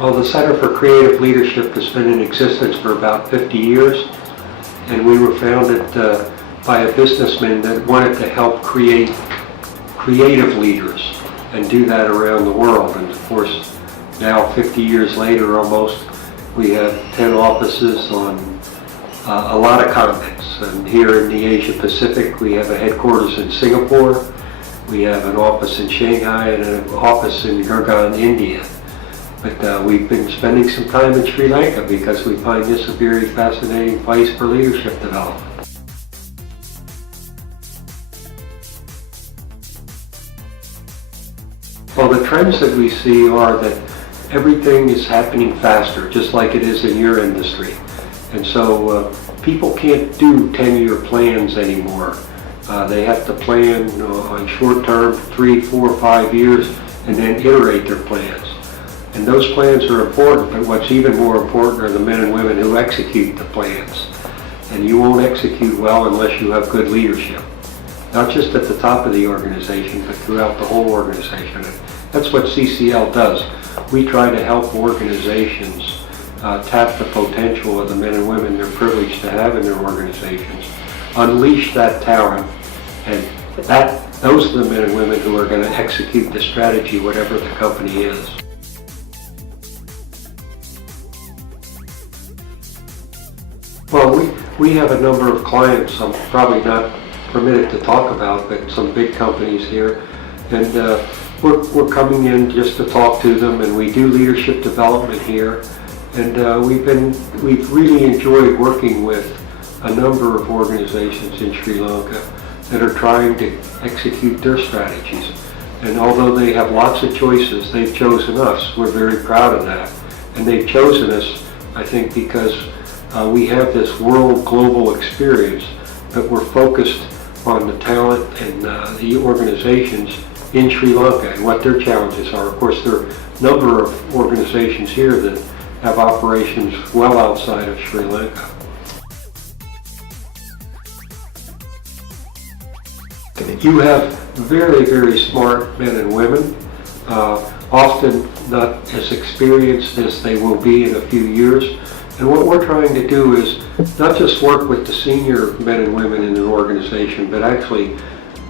Well, the Center for Creative Leadership has been in existence for about 50 years, and we were founded by a businessman that wanted to help create creative leaders and do that around the world. And of course, now 50 years later almost, we have 10 offices on a lot of continents. And here in the Asia Pacific, we have a headquarters in Singapore, we have an office in Shanghai, and an office in Gurgaon, India. But we've been spending some time in Sri Lanka because we find this a very fascinating place for leadership development. Well, the trends that we see are that everything is happening faster, just like it is in your industry. And so people can't do 10-year plans anymore. They have to plan on short term, 3, 4, 5 years, and then iterate their plans. And those plans are important, but what's even more important are the men and women who execute the plans. And you won't execute well unless you have good leadership. Not just at the top of the organization, but throughout the whole organization. And that's what CCL does. We try to help organizations tap the potential of the men and women they're privileged to have in their organizations, unleash that talent, and those are the men and women who are going to execute the strategy, whatever the company is. Well, we have a number of clients I'm probably not permitted to talk about, but some big companies here, and we're coming in just to talk to them, and we do leadership development here, and we've really enjoyed working with a number of organizations in Sri Lanka that are trying to execute their strategies. And although they have lots of choices, they've chosen us. We're very proud of that, and they've chosen us, I think, because we have this world global experience, but we're focused on the talent and the organizations in Sri Lanka and what their challenges are. Of course, there are a number of organizations here that have operations well outside of Sri Lanka. You have very, very smart men and women, often not as experienced as they will be in a few years. And what we're trying to do is not just work with the senior men and women in an organization, but actually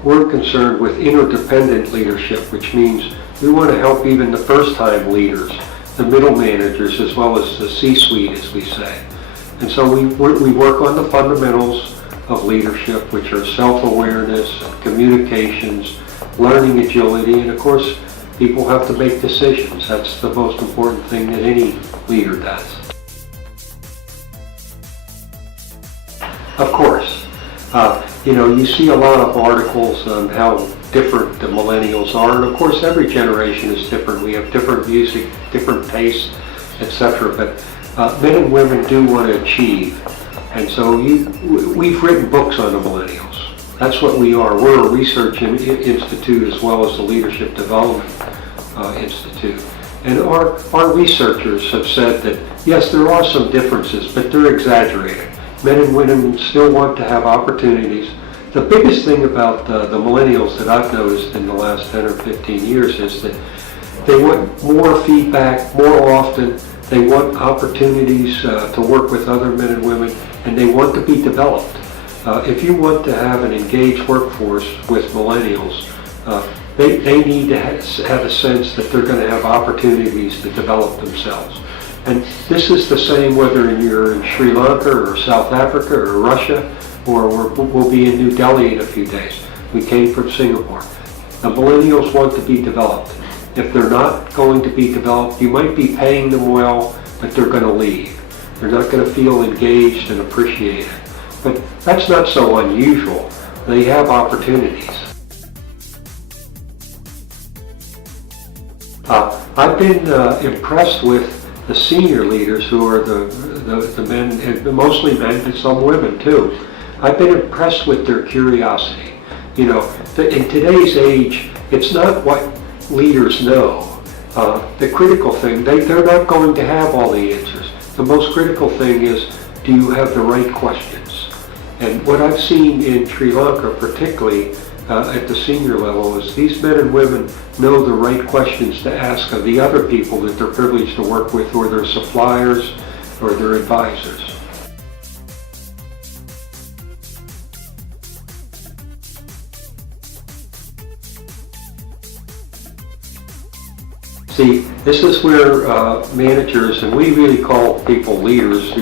we're concerned with interdependent leadership, which means we want to help even the first-time leaders, the middle managers, as well as the C-suite, as we say. And so we work on the fundamentals of leadership, which are self-awareness, communications, learning agility, and of course, people have to make decisions. That's the most important thing that any leader does. Of course, you see a lot of articles on how different the millennials are, and of course every generation is different. We have different music, different tastes, etc. But men and women do want to achieve, and so we've written books on the millennials. That's what we are. We're a research institute as well as a leadership development institute. And our researchers have said that yes, there are some differences, but they're exaggerated. Men and women still want to have opportunities. The biggest thing about the millennials that I've noticed in the last 10 or 15 years is that they want more feedback more often. They want opportunities to work with other men and women, and they want to be developed. If you want to have an engaged workforce with millennials, they need to have a sense that they're going to have opportunities to develop themselves. And this is the same whether you're in Sri Lanka or South Africa or Russia, or we'll be in New Delhi in a few days. We came from Singapore. The millennials want to be developed. If they're not going to be developed, you might be paying them well, but they're going to leave. They're not going to feel engaged and appreciated. But that's not so unusual. They have opportunities. I've been impressed with the senior leaders who are the men, and mostly men, but some women too. I've been impressed with their curiosity. In today's age, it's not what leaders know. The critical thing, they're not going to have all the answers. The most critical thing is, do you have the right questions? And what I've seen in Sri Lanka particularly, at the senior level is these men and women know the right questions to ask of the other people that they're privileged to work with, or their suppliers or their advisors. See, this is where managers, and we really call people leaders,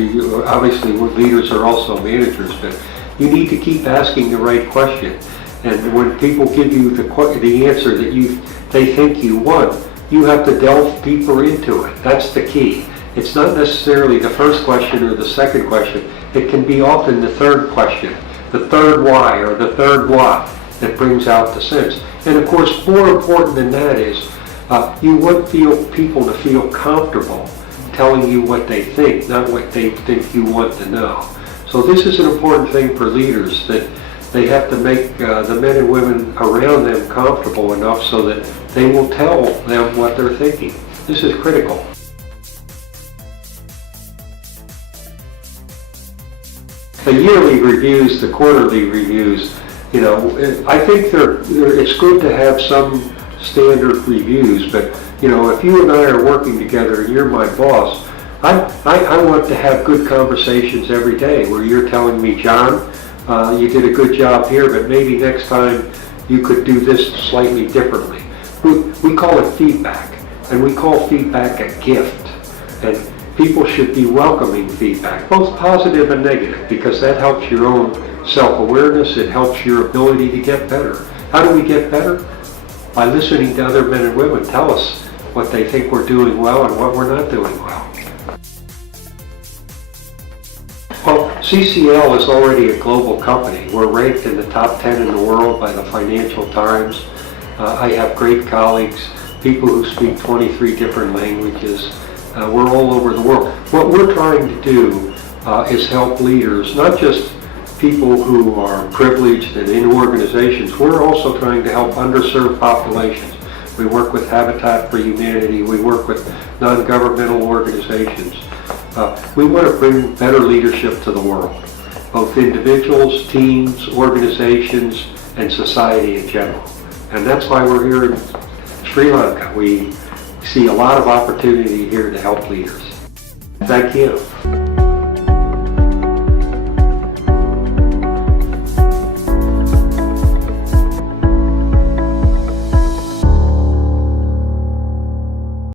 obviously leaders are also managers, but you need to keep asking the right question. And when people give you the answer that they think you want, you have to delve deeper into it. That's the key. It's not necessarily the first question or the second question. It can be often the third question, the third why or the third what that brings out the sense. And of course, more important than that is you want people to feel comfortable telling you what they think, not what they think you want to know. So this is an important thing for leaders, that they have to make the men and women around them comfortable enough so that they will tell them what they're thinking. This is critical. The yearly reviews, the quarterly reviews, I think it's good to have some standard reviews, but if you and I are working together and you're my boss, I want to have good conversations every day where you're telling me, John, you did a good job here, but maybe next time you could do this slightly differently. We call it feedback, and we call feedback a gift. And people should be welcoming feedback, both positive and negative, because that helps your own self-awareness. It helps your ability to get better. How do we get better? By listening to other men and women tell us what they think we're doing well and what we're not doing well. Well, CCL is already a global company. We're ranked in the top 10 in the world by the Financial Times. I have great colleagues, people who speak 23 different languages. We're all over the world. What we're trying to do is help leaders, not just people who are privileged and in organizations. We're also trying to help underserved populations. We work with Habitat for Humanity. We work with non-governmental organizations. We want to bring better leadership to the world, both individuals, teams, organizations, and society in general. And that's why we're here in Sri Lanka. We see a lot of opportunity here to help leaders. Thank you.